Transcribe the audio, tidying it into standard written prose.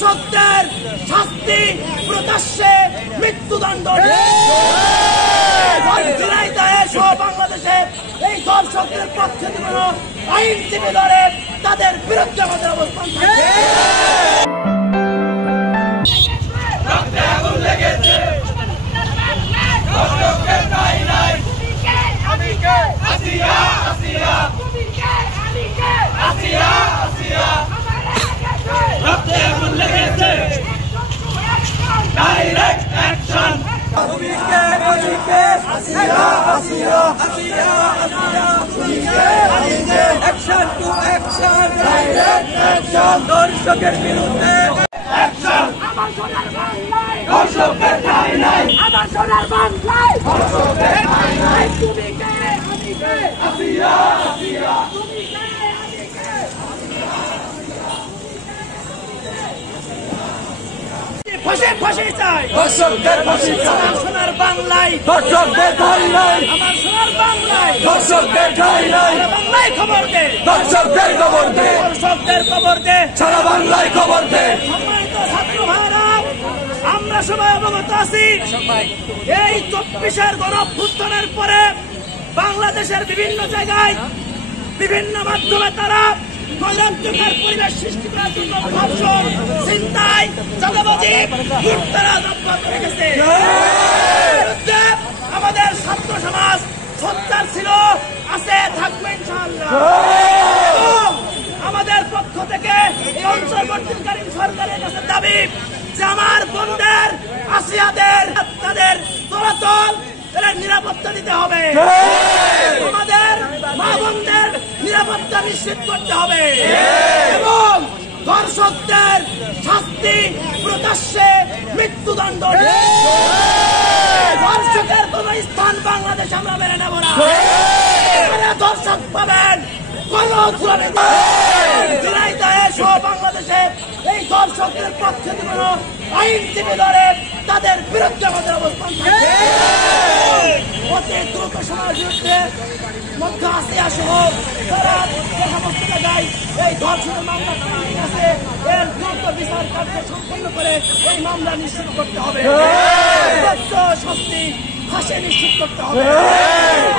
ধর্ষকদের শাস্তি প্রকাশ্যে মৃত্যুদণ্ড সহ বাংলাদেশে এই ধর্ষকদের পক্ষে কোনো আইনজীবী লড়ে তাদের বিরুদ্ধে আমাদের অবস্থান ধর্ষকের বিরুদ্ধে ধর্ষকের ঠাঁই নাই, আমার সোনার বাংলায় ধর্ষকের ঠাঁই নাই। তুমি কে আমি কে আসিয়া আসিয়া, তুমি কে আমি কে ফাঁসি ফাঁসি চাই, ধর্ষকদের ফাঁসি চাই। আমার সোনার বাংলায় ধর্ষকদের ঠাঁই নাই, আমার সোনার বাংলায় ধর্ষকদের ঠাঁই নাই। বাংলায় খবর দে, ধর্ষকদের খবর দে, ধর্ষকদের খবর দে। সারা বাংলায় খবর দে। সম্মানিত ছাত্র ভাইরা, আমরা সবাই অবগত আছি এই 24-এর গণঅভ্যুত্থানের পরে বাংলাদেশের বিভিন্ন জায়গায় বিভিন্ন মাধ্যমে তারা নৈরাজ্যকর পরিবেশ সৃষ্টি করার জন্য ধর্ষণ, ছিনতাই, চাঁদাবাজি, লুটতরাজ অব্যাহত রেখেছে। বিরুদ্ধে আমাদের ছাত্র সমাজ সোচ্চার ছিল, আছে, থাকবে ইনশাআল্লাহ। এবং আমাদের পক্ষ থেকে এই অন্তর্বর্তীকালীন সরকারের কাছে দাবি যে আমার বোনদের, আসিয়াদের, তাদের চলাচল এর নিরাপত্তা দিতে হবে, আমাদের মা বোনদের নিরাপত্তা নিশ্চিত করতে হবে এবং ধর্ষকদের শাস্তি প্রকাশ্যে মৃত্যুদণ্ড। ধর্ষকের কোন স্থান বাংলাদেশ আমরা মেনে নেব না। ধর্ষক পাবেন কোন সহ বাংলাদেশে এই ধর্ষকদের পক্ষে কোনো আইনজীবী লড়ে তাদের বিরুদ্ধে আমাদের অবস্থান অতি দ্রুত সময়ের বিরুদ্ধে মধ্য আসিয়া সহ তারা যে সমস্ত জায়গায় এই ধর্ষণের মামলা আছে এর দ্রুত বিচার কার্য সম্পন্ন করে এই মামলা নিশ্চিত করতে হবে, শাস্তি ফাঁসি নিশ্চিত করতে হবে।